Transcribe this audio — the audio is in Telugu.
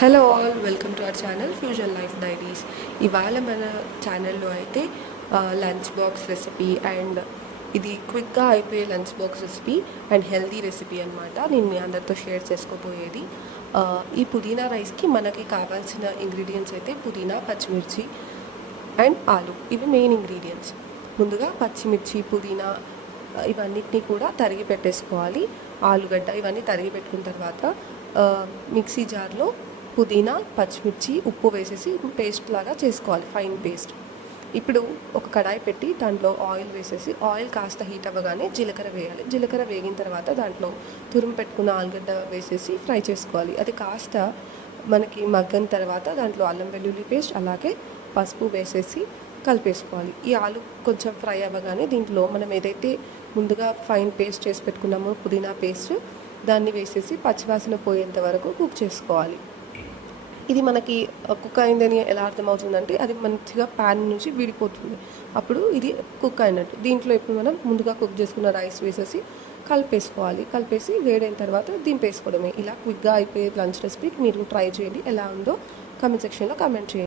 Hello all, welcome to our channel fusion life diaries. ఇవాళ మన ఛానల్లో అయితే లంచ్ బాక్స్ రెసిపీ అండ్ ఇది క్విక్గా అయిపోయే lunch box recipe and healthy recipe అనమాట. నేను మీ అందరితో షేర్ చేసుకోబోయేది ఈ పుదీనా రైస్కి మనకి కావాల్సిన ఇంగ్రీడియంట్స్ అయితే పుదీనా, పచ్చిమిర్చి అండ్ ఆలు. ఇవి మెయిన్ ఇంగ్రీడియంట్స్. ముందుగా పచ్చిమిర్చి, పుదీనా ఇవన్నిటిని కూడా తరిగి పెట్టేసుకోవాలి. ఆలుగడ్డ ఇవన్నీ తరిగి పెట్టుకున్న తర్వాత మిక్సీ జార్లో పుదీనా, పచ్చిమిర్చి, ఉప్పు వేసేసి పేస్ట్ లాగా చేసుకోవాలి, ఫైన్ పేస్ట్. ఇప్పుడు ఒక కడాయి పెట్టి దాంట్లో ఆయిల్ వేసేసి ఆయిల్ కాస్త హీట్ అవ్వగానే జీలకర్ర వేయాలి. జీలకర్ర వేగిన తర్వాత దాంట్లో తురుము పెట్టుకున్న ఆలుగడ్డ వేసేసి ఫ్రై చేసుకోవాలి. అది కాస్త మనకి మగ్గన తర్వాత దాంట్లో అల్లం వెల్లుల్లి పేస్ట్ అలాగే పసుపు వేసేసి కలిపేసుకోవాలి. ఈ ఆలు కొంచెం ఫ్రై అవ్వగానే దీంట్లో మనం ఏదైతే ముందుగా ఫైన్ పేస్ట్ చేసి పెట్టుకున్నామో పుదీనా పేస్ట్, దాన్ని వేసేసి పచ్చివాసన పోయేంత వరకు కుక్ చేసుకోవాలి. ఇది మనకి కుక్ అయిందని ఎలా అర్థమవుతుందంటే అది మంచిగా ప్యాన్ నుంచి విడిపోతుంది, అప్పుడు ఇది కుక్ అయినట్టు. దీంట్లో ఇప్పుడు మనం ముందుగా కుక్ చేసుకున్న రైస్ వేసేసి కలిపేసుకోవాలి. కలిపేసి వేడైన తర్వాత దింపేసుకోవడమే. ఇలా క్విక్గా అయిపోయే లంచ్ రెసిపీ మీరు ట్రై చేయండి. ఎలా ఉందో కామెంట్ సెక్షన్లో కామెంట్ చేయండి.